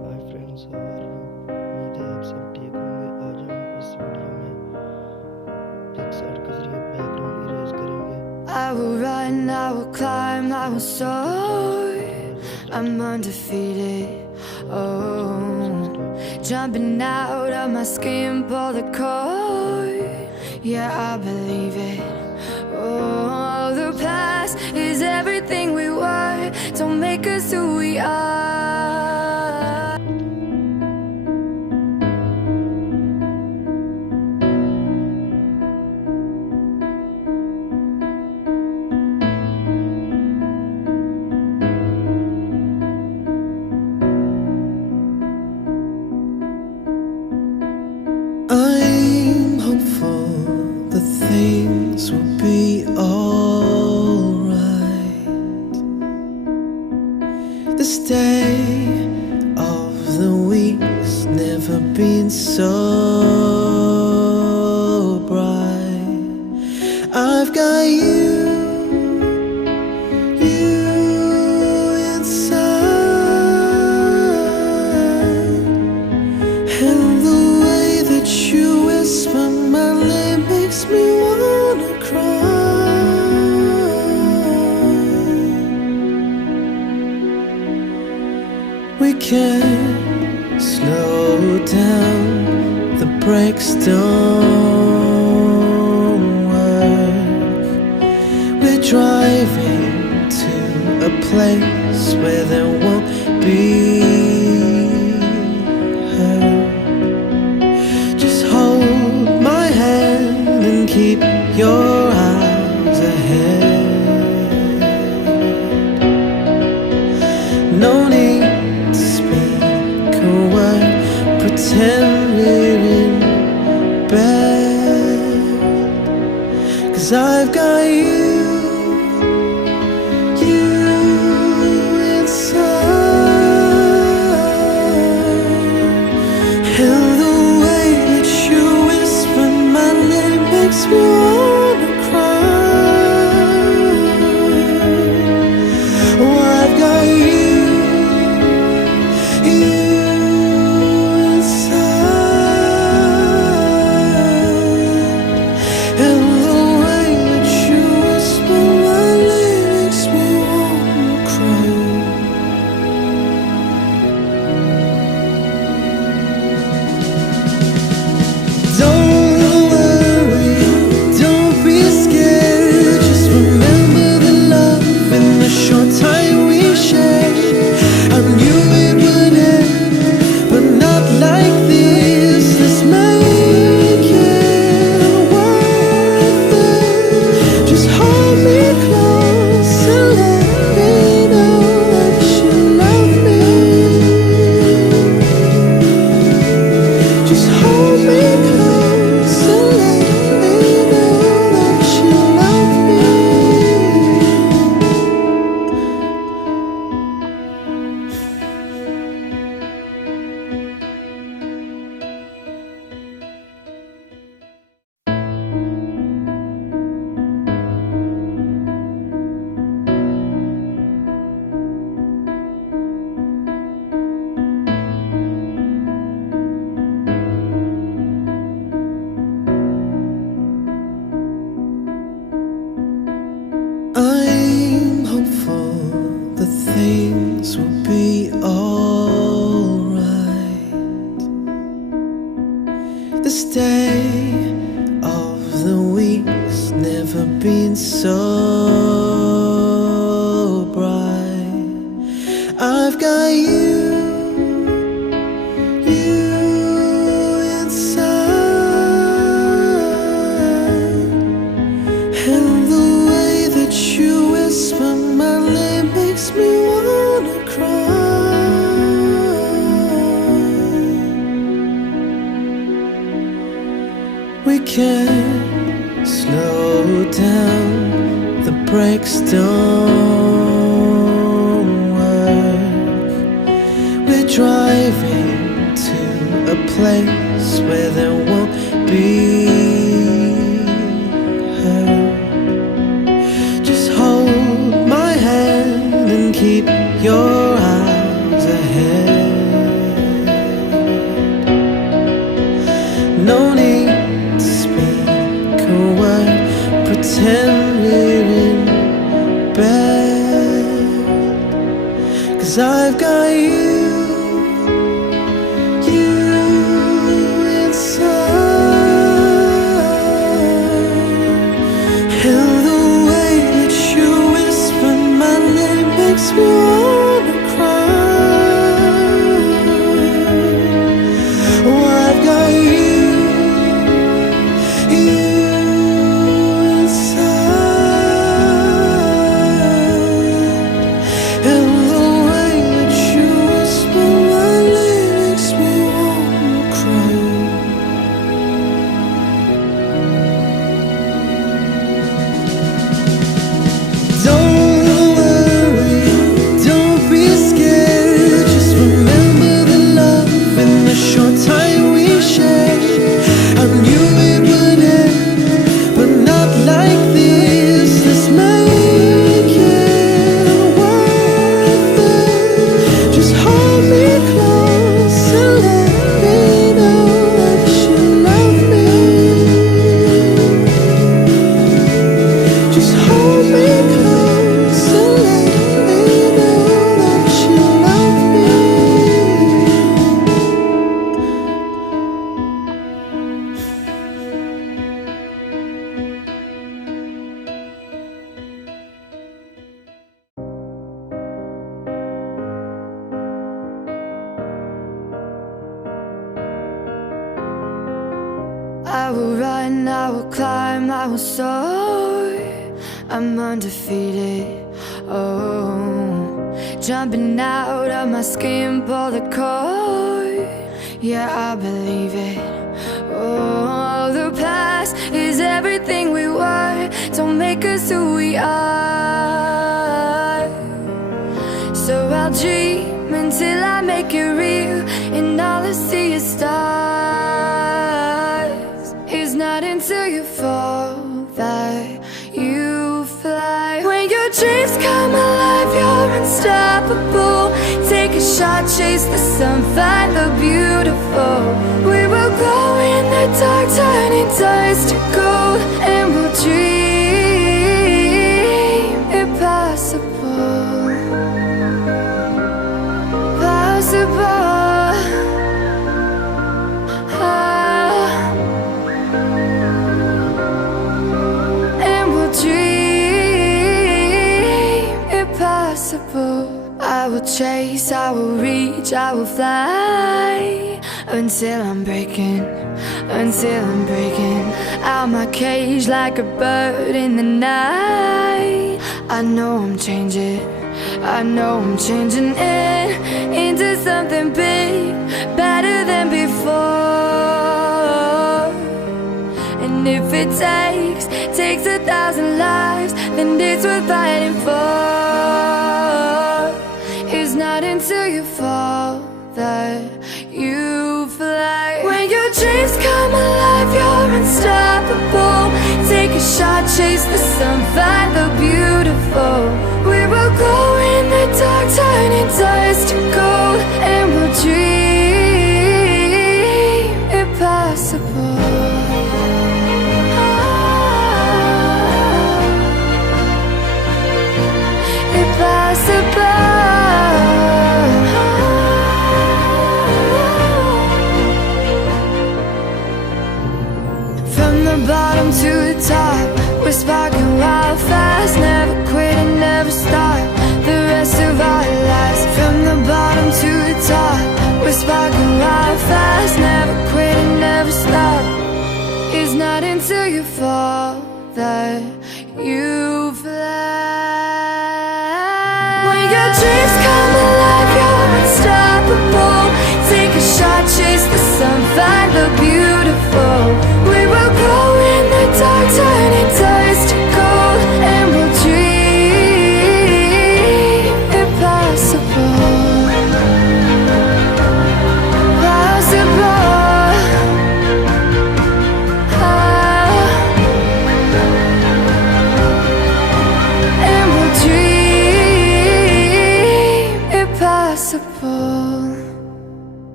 Hi friends, how are you? उम्मीद है आप सब ठीक होंगे। आज हम इस वीडियो में पिक्सआर्ट के जरिए बैकग्राउंड इरेज करेंगे। I will run, I will climb, I will soar. I'm undefeated. Oh, jumping out of my skin, pull the cord. Yeah, I believe it. Oh, the past is everything we were. Don't make us who we are. I'm hopeful that things will be alright. This day of the week's never been so bright. I've got you inside, and the way that you whisper my name makes me wanna cry. We can't slow down, the brakes don't work. We're driving to a place where there won't be hurt. Just hold my hand and keep your eyes ahead. No need to speak a word, pretend we're in bed. 'Cause I've got you inside, and the way that you whisper my name makes me wanna cry. Oh, I've got you inside, and the way that you whisper my name makes me wanna cry. Don't worry, don't be scared. Just remember the love and the short time we shared. I knew it would end, but not like this. Let's make it worth it. Just hold me close and let me know that you love me. Just hold me close and let me know that you love me. I'm hopeful that things will be alright. This day of the week's never been so bright. I've got you inside, and the way that you whisper my name makes me wanna cry. We can't slow down, the brakes don't work. We're driving to a place where there won't be hurt. Just hold my hand and keep your eyes ahead. I've got you inside, and the way that you whisper my name makes me wanna cry. Oh, I've got you inside, and the way that you whisper my name makes me wanna cry. Don't worry, don't be scared. Just remember the love and the short time we shared. I knew it would end, but not like this. Let's make it worth it. Just hold me close and let me know that you love me. Just hold me close and let me know that you love me. I will run, I will climb, I will soar. I'm undefeated, oh. Jumping out of my skin, pull the cord. Yeah, I believe it. Oh, the past is everything we were. Don't make us who we are. So I'll dream until I make it real, and all I see is stars. It's not until you fall that you fly. When your dreams come alive, you're unstoppable. Take a shot, chase the sun, find the beautiful. We will glow in the dark, turning dust to gold, and we'll dream impossible. Possible. And we'll dream impossible. I will chase, I will reach, I will fly until I'm breaking out my cage like a bird in the night. I know I'm changing it into something big, better than before. And if it takes 1,000 lives, then it's worth fighting for. It's not until you fall that you fly. When your dreams come alive, you're unstoppable. Take a shot, chase the sun, find the beautiful. We will go in the dark, turning dust to gold, and we'll dream impossible. From the bottom to the top, we're sparking wild fast. Never quit and never stop the rest of our lives. From the bottom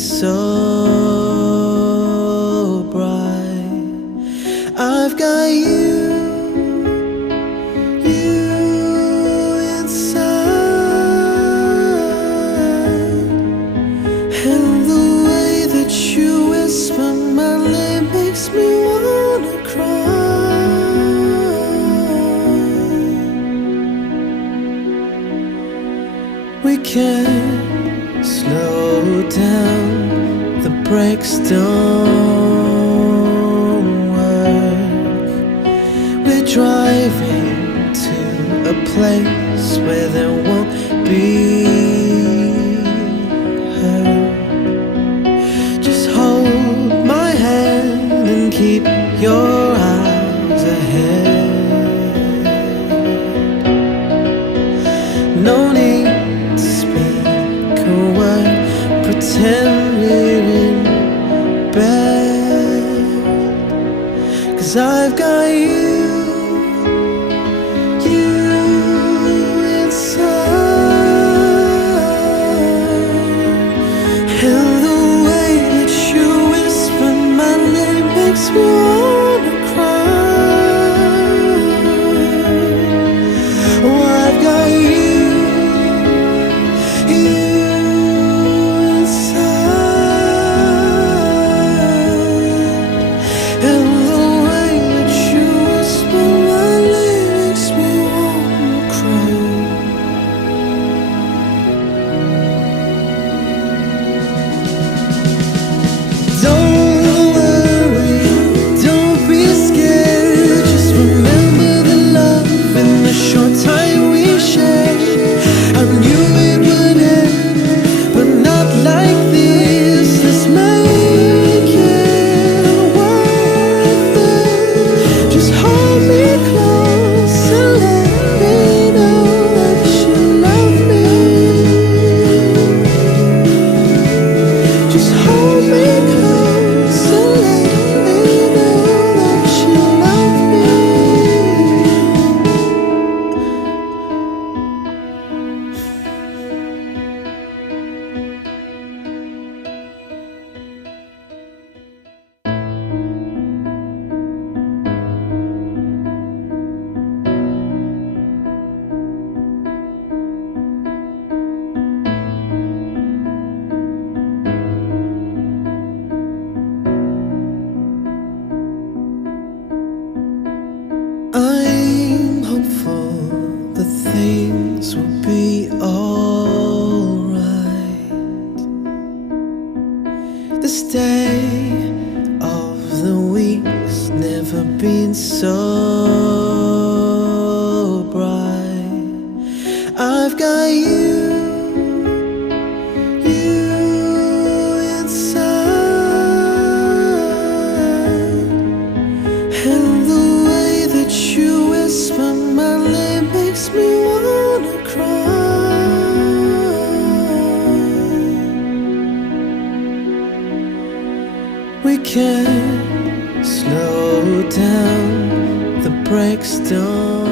so bright. I've got you inside, and the way that you whisper my name makes me wanna cry. We can't slow down, the brakes don't work. We're driving to a place where there won't be hurt. Just hold my hand and keep your eyes ahead. No need to speak a word, pretend we're in bed. 'Cause I've got you inside, and the way that you whisper my name makes me wanna cry. Oh, I've got you inside, and the way that you whisper my name makes me wanna cry. Don't worry, don't be scared. Just remember the love and the short time we shared. I knew it would end, but not like this. Let's make it worth it. Just hold me close and let me know that you love me. Just hold me close and let me know that you love me. I'm hopeful that things will be alright. This day of the week's never been so bright. I've got you inside, and the way that you whisper my name makes me wanna cry. We can't slow down, the brakes don't